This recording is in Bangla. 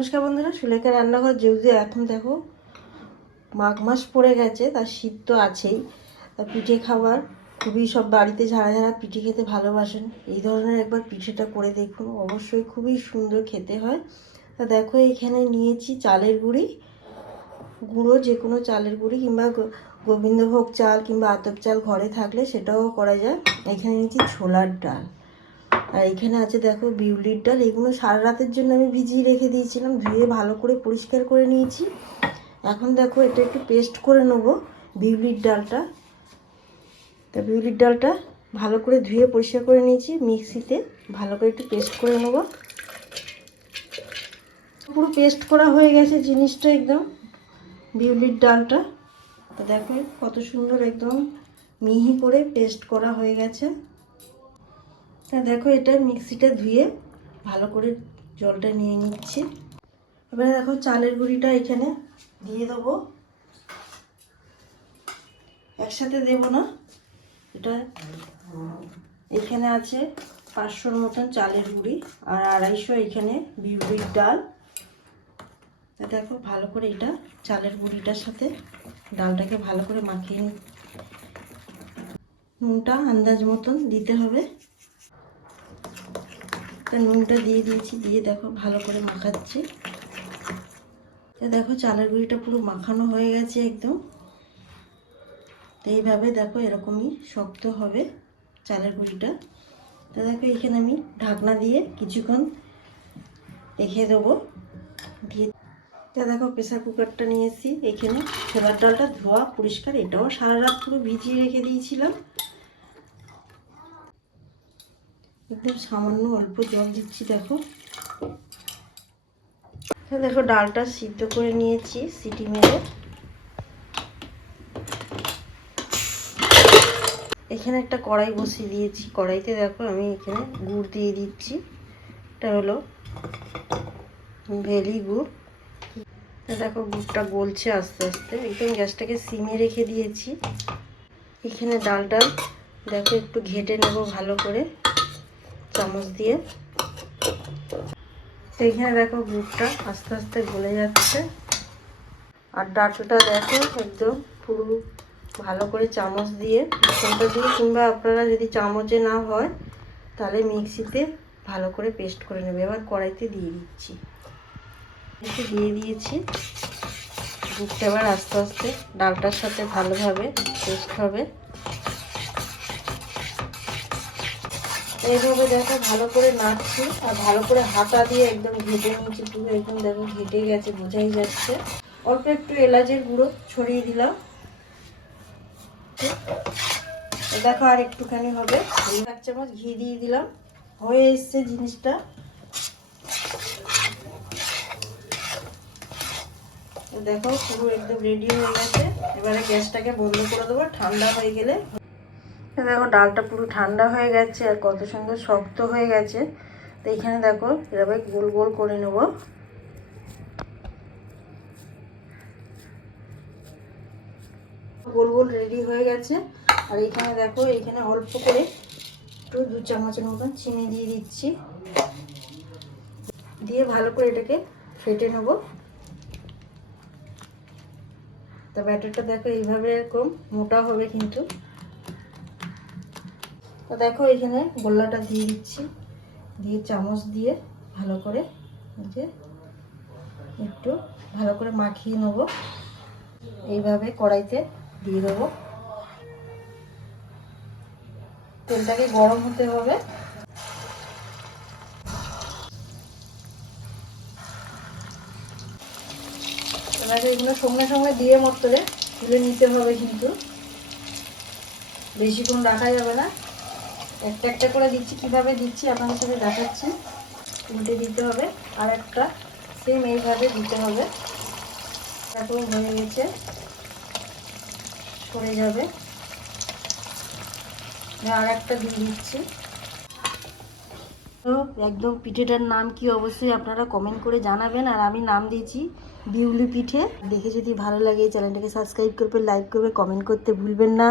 নমস্কার বন্ধুরা, সুলেখা রান্নাঘর। যেহেতু এখন দেখো মাঘ মাস পড়ে গেছে, তার শীত তো আছেই। তা পিঠে খাবার খুবই, সব বাড়িতে যারা যারা পিঠে খেতে ভালোবাসেন এই ধরনের একবার পিঠেটা করে দেখুন, অবশ্যই খুবই সুন্দর খেতে হয়। তা দেখো এখানে নিয়েছি চালের গুঁড়ো, যে কোনো চালের গুঁড়ি কিংবা গোবিন্দভোগ চাল কিংবা আতপ চাল ঘরে থাকলে সেটাও করা যায়। এখানে নিয়েছি ছোলার ডাল, আর এখানে আছে দেখো বিউলির ডাল। এগুলো সারা রাতের জন্য আমি ভিজিয়ে রেখে দিয়েছিলাম, ধুয়ে ভালো করে পরিষ্কার করে নিয়েছি। এখন দেখো এটা একটু পেস্ট করে নেবো বিউলির ডালটা। তা বিউলির ডালটা ভালো করে ধুয়ে পরিষ্কার করে নিয়েছি, মিক্সিতে ভালো করে একটু পেস্ট করে নেবো। পুরো পেস্ট করা হয়ে গেছে জিনিসটা, একদম বিউলির ডালটা। তো দেখো কত সুন্দর একদম মিহি করে পেস্ট করা হয়ে গেছে। তা দেখো এটা মিক্সিটা ধুয়ে ভালো করে জলটা নিয়ে নিচ্ছি। এবারে দেখো চালের গুঁড়িটা এখানে দিয়ে দেবো, একসাথে দেব না। এটা এখানে আছে 500 মতন চালের গুঁড়ি আর 250 এখানে বিউলির ডাল। তা দেখো ভালো করে এটা চালের গুঁড়িটার সাথে ডালটাকে ভালো করে মাখিয়ে নিই। নুনটা আন্দাজ মতন দিতে হবে। তা নুনটা দিয়ে দিয়েছি, দিয়ে দেখো ভালো করে মাখাচ্ছি। দেখো চালের গুঁড়িটা পুরো মাখানো হয়ে গেছে একদম। এইভাবে দেখো এরকমই শক্ত হবে চালের গুঁড়িটা। তো দেখো এখানে আমি ঢাকনা দিয়ে কিছুক্ষণ রেখে দেবো। দিয়ে দেখো প্রেসার কুকারটা নিয়েছি, এখানে ছোলার ডালটা ধোয়া পরিষ্কার, এটাও সারা রাত পুরো ভিজিয়ে রেখে দিয়েছিলাম। একদম সামান্য অল্প জল দিচ্ছি। দেখো দেখো ডালটা সিদ্ধ করে নিয়েছি সিটি মেরে। এখানে একটা কড়াই বসিয়ে দিয়েছি, কড়াইতে দেখো আমি এখানে গুড় দিয়ে দিচ্ছি। এটা হলো ভেলি গুড়। দেখো গুড়টা গলছে আস্তে আস্তে, একদম গ্যাসটাকে সিমে রেখে দিয়েছি। এখানে ডালটা দেখো একটু ঘেটে নেব ভালো করে চামচ দিয়ে। এইখানে দেখো গুড়টা আস্তে আস্তে গলে যাচ্ছে, আর ডালটা দেখো একদম পুরো ভালো করে চামচ দিয়ে ফোনটা দিয়ে, কিংবা আপনারা যদি চামচে না হয় তাহলে মিক্সিতে ভালো করে পেস্ট করে নেবে। এবার কড়াইতে দিয়ে দিচ্ছি, একটু দিয়ে দিয়েছি। দুধটা এবার আস্তে আস্তে ডালটার সাথে ভালোভাবে পেস্ট হবে। এইভাবে দেখো ভালো করে নাড়ছি, আর ভালো করে হাতা দিয়ে একদম ঘেটে নিয়েছি পুরো। একদম দেখো ঘেটে গেছে, বোঝাই যাচ্ছে। অল্প একটু এলাচের গুঁড়ো ছড়িয়ে দিলাম। দেখো আর একটুখানি হবে, 1 চামচ ঘি দিয়ে দিলাম। হয়ে এসছে জিনিসটা। দেখো পুরো একদম রেডি হয়ে গেছে। এবারে গ্যাসটাকে বন্ধ করে দেবো, ঠান্ডা হয়ে গেলে। দেখো ডালটা পুরো ঠান্ডা হয়ে গেছে আর কত সুন্দর শক্ত হয়ে গেছে। তো এখানে দেখো এভাবে গোল গোল করে নেব। গোল গোল রেডি হয়ে গেছে। আর এখানে দেখো এখানে অল্প করে একটু 2 চামচের মতন চিনি দিয়ে দিচ্ছি, দিয়ে ভালো করে এটাকে ফেটে নেব। তো ব্যাটারটা দেখো এইভাবে এরকম মোটা হবে কিন্তু। তো দেখো এখানে গোল্লাটা দিয়ে দিচ্ছি, দিয়ে চামচ দিয়ে ভালো করে একটু ভালো করে মাখিয়ে নেব। এইভাবে কড়াইতে দিয়ে দেবো। তেলটাকে গরম হতে হবে। এবারে এগুলো সঙ্গে সঙ্গে দিয়ে মতরে তুলে নিতে হবে, কিন্তু বেশিক্ষণ রাখা যাবে না। একটা একটা করে দিচ্ছি, কিভাবে দিচ্ছি আপনাদের সাথে দেখাচ্ছি। উল্টে দিতে হবে, আর একটা সেম এইভাবে দিতে হবে। এখন হয়ে গেছে, সরে যাবে। আর একটা দিয়ে দিচ্ছি। তো একদম পিঠেটার নাম কি অবশ্যই আপনারা কমেন্ট করে জানাবেন। আর আমি নাম দিয়েছি বিউলি পিঠে। দেখে যদি ভালো লাগে এই চ্যানেলটাকে সাবস্ক্রাইব করবেন, লাইক করবেন, কমেন্ট করতে ভুলবেন না।